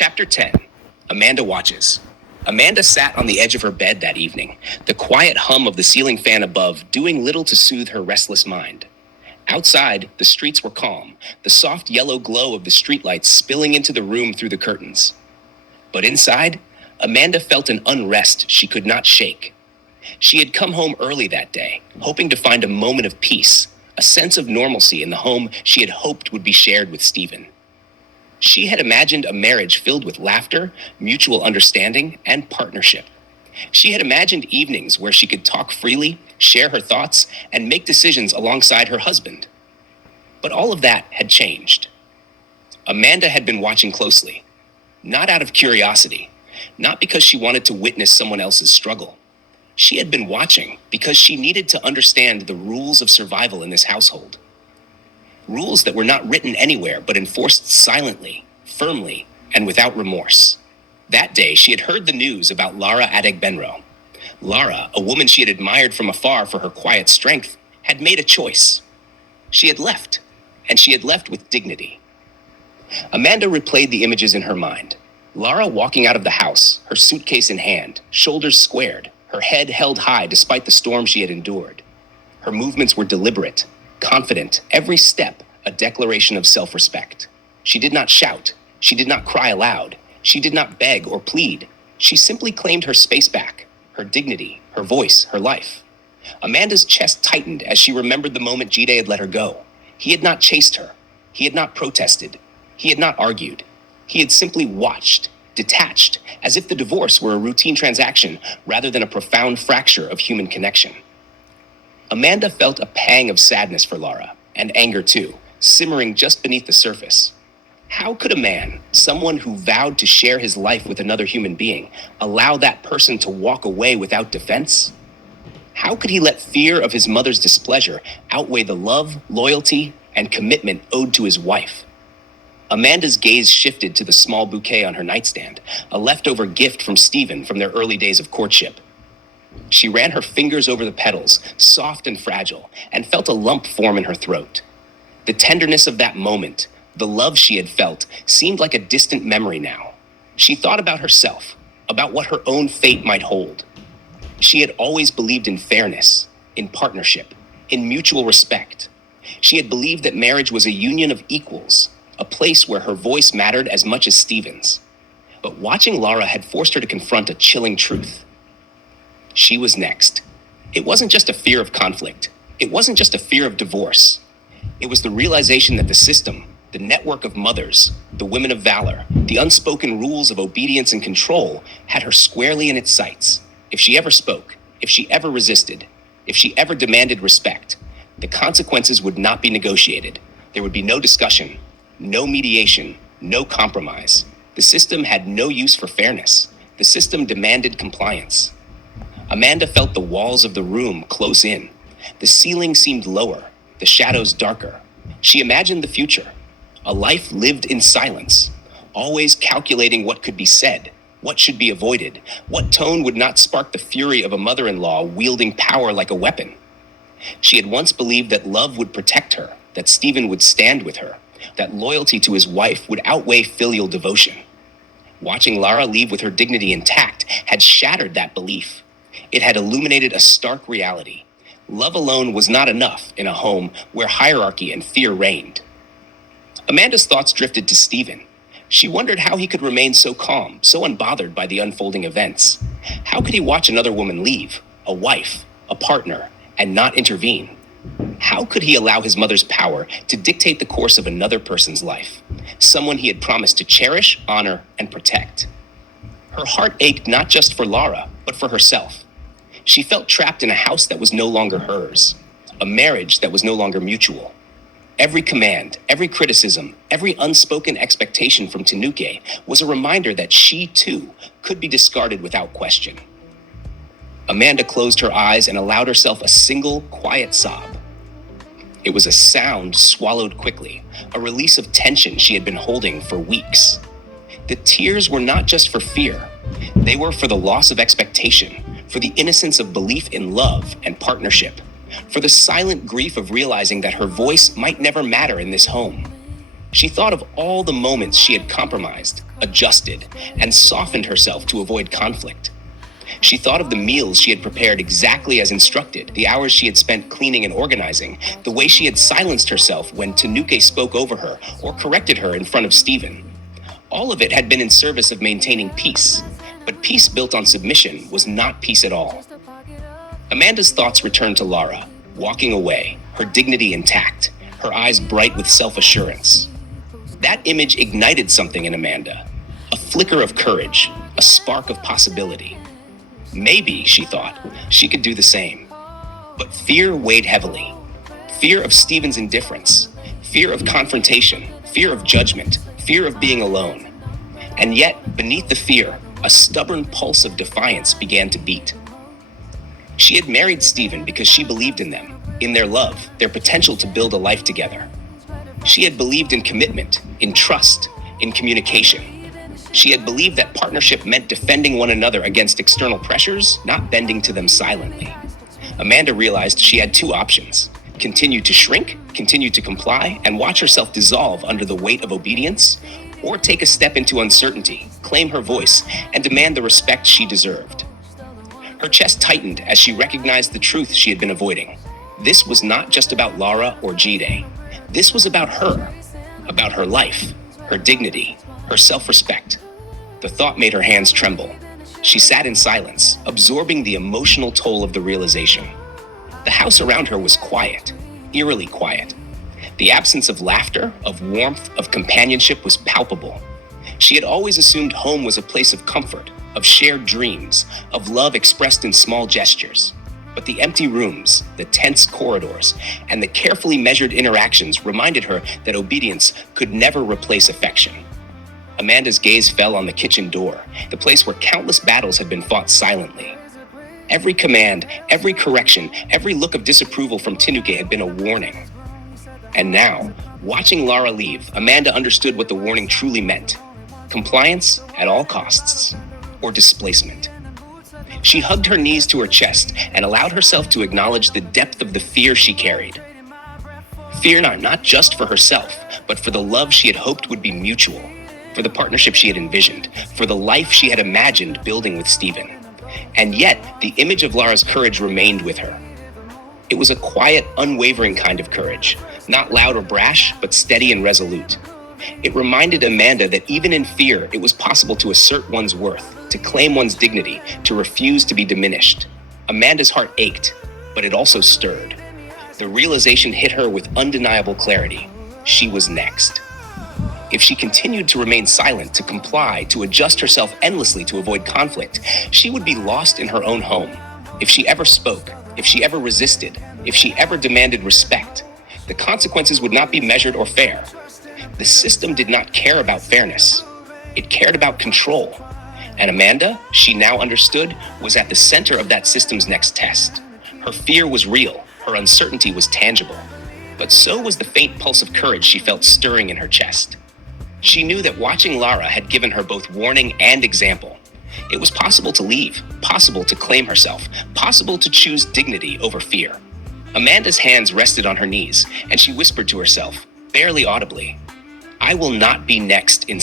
Chapter 10. Amanda watches. Amanda sat on the edge of her bed that evening, the quiet hum of the ceiling fan above doing little to soothe her restless mind. Outside, the streets were calm, the soft yellow glow of the streetlights spilling into the room through the curtains. But inside, Amanda felt an unrest she could not shake. She had come home early that day, hoping to find a moment of peace, a sense of normalcy in the home she had hoped would be shared with Stephen. She had imagined a marriage filled with laughter, mutual understanding, and partnership. She had imagined evenings where she could talk freely, share her thoughts, and make decisions alongside her husband. But all of that had changed. Amanda had been watching closely, not out of curiosity, not because she wanted to witness someone else's struggle. She had been watching because she needed to understand the rules of survival in this household. Rules that were not written anywhere but enforced silently, firmly, and without remorse. That day, she had heard the news about Lara Adegbenro. Lara, a woman she had admired from afar for her quiet strength, had made a choice. She had left, and she had left with dignity. Amanda replayed the images in her mind. Lara walking out of the house, her suitcase in hand, shoulders squared, her head held high despite the storm she had endured. Her movements were deliberate, confident, every step a declaration of self-respect. She did not shout. She did not cry aloud. She did not beg or plead. She simply claimed her space back, her dignity, her voice, her life. Amanda's chest tightened as she remembered the moment Jide had let her go. He had not chased her. He had not protested. He had not argued. He had simply watched, detached, as if the divorce were a routine transaction rather than a profound fracture of human connection. Amanda felt a pang of sadness for Lara, and anger too, simmering just beneath the surface. How could a man, someone who vowed to share his life with another human being, allow that person to walk away without defense? How could he let fear of his mother's displeasure outweigh the love, loyalty, and commitment owed to his wife? Amanda's gaze shifted to the small bouquet on her nightstand, a leftover gift from Stephen from their early days of courtship. She ran her fingers over the petals, soft and fragile, and felt a lump form in her throat. The tenderness of that moment, the love she had felt, seemed like a distant memory now. She thought about herself, about what her own fate might hold. She had always believed in fairness, in partnership, in mutual respect. She had believed that marriage was a union of equals, a place where her voice mattered as much as Stephen's. But watching Lara had forced her to confront a chilling truth. She was next. It wasn't just a fear of conflict. It wasn't just a fear of divorce. It was the realization that the system, the network of mothers, the women of valor, the unspoken rules of obedience and control had her squarely in its sights. If she ever spoke, if she ever resisted, if she ever demanded respect, the consequences would not be negotiated. There would be no discussion, no mediation, no compromise. The system had no use for fairness. The system demanded compliance. Amanda felt the walls of the room close in. The ceiling seemed lower, the shadows darker. She imagined the future, a life lived in silence, always calculating what could be said, what should be avoided, what tone would not spark the fury of a mother-in-law wielding power like a weapon. She had once believed that love would protect her, that Stephen would stand with her, that loyalty to his wife would outweigh filial devotion. Watching Lara leave with her dignity intact had shattered that belief. It had illuminated a stark reality. Love alone was not enough in a home where hierarchy and fear reigned. Amanda's thoughts drifted to Stephen. She wondered how he could remain so calm, so unbothered by the unfolding events. How could he watch another woman leave, a wife, a partner, and not intervene? How could he allow his mother's power to dictate the course of another person's life, someone he had promised to cherish, honor, and protect? Her heart ached not just for Lara, but for herself. She felt trapped in a house that was no longer hers, a marriage that was no longer mutual. Every command, every criticism, every unspoken expectation from Tanuke was a reminder that she, too, could be discarded without question. Amanda closed her eyes and allowed herself a single, quiet sob. It was a sound swallowed quickly, a release of tension she had been holding for weeks. The tears were not just for fear. They were for the loss of expectation, for the innocence of belief in love and partnership, for the silent grief of realizing that her voice might never matter in this home. She thought of all the moments she had compromised, adjusted, and softened herself to avoid conflict. She thought of the meals she had prepared exactly as instructed, the hours she had spent cleaning and organizing, the way she had silenced herself when Tanuke spoke over her or corrected her in front of Stephen. All of it had been in service of maintaining peace, but peace built on submission was not peace at all. Amanda's thoughts returned to Lara, walking away, her dignity intact, her eyes bright with self-assurance. That image ignited something in Amanda, a flicker of courage, a spark of possibility. Maybe, she thought, she could do the same. But fear weighed heavily. Fear of Stephen's indifference, fear of confrontation, fear of judgment, fear of being alone. And yet, beneath the fear, a stubborn pulse of defiance began to beat. She had married Stephen because she believed in them, in their love, their potential to build a life together. She had believed in commitment, in trust, in communication. She had believed that partnership meant defending one another against external pressures, not bending to them silently. Amanda realized she had two options: continue to shrink, continue to comply, and watch herself dissolve under the weight of obedience, or take a step into uncertainty, claim her voice, and demand the respect she deserved. Her chest tightened as she recognized the truth she had been avoiding. This was not just about Lara or Jide. This was about her life, her dignity, her self-respect. The thought made her hands tremble. She sat in silence, absorbing the emotional toll of the realization. The house around her was quiet, eerily quiet. The absence of laughter, of warmth, of companionship was palpable. She had always assumed home was a place of comfort, of shared dreams, of love expressed in small gestures. But the empty rooms, the tense corridors, and the carefully measured interactions reminded her that obedience could never replace affection. Amanda's gaze fell on the kitchen door, the place where countless battles had been fought silently. Every command, every correction, every look of disapproval from Tanuke had been a warning. And now, watching Lara leave, Amanda understood what the warning truly meant: compliance at all costs, or displacement. She hugged her knees to her chest and allowed herself to acknowledge the depth of the fear she carried. Fear not just for herself, but for the love she had hoped would be mutual, for the partnership she had envisioned, for the life she had imagined building with Stephen. And yet, the image of Lara's courage remained with her. It was a quiet, unwavering kind of courage, not loud or brash, but steady and resolute. It reminded Amanda that even in fear, it was possible to assert one's worth, to claim one's dignity, to refuse to be diminished. Amanda's heart ached, but it also stirred. The realization hit her with undeniable clarity. She was next. If she continued to remain silent, to comply, to adjust herself endlessly to avoid conflict, she would be lost in her own home. If she ever spoke, if she ever resisted, if she ever demanded respect, the consequences would not be measured or fair. The system did not care about fairness. It cared about control. And Amanda, she now understood, was at the center of that system's next test. Her fear was real. Her uncertainty was tangible. But so was the faint pulse of courage she felt stirring in her chest. She knew that watching Lara had given her both warning and example. It was possible to leave, possible to claim herself, possible to choose dignity over fear. Amanda's hands rested on her knees, and she whispered to herself, barely audibly, "I will not be next in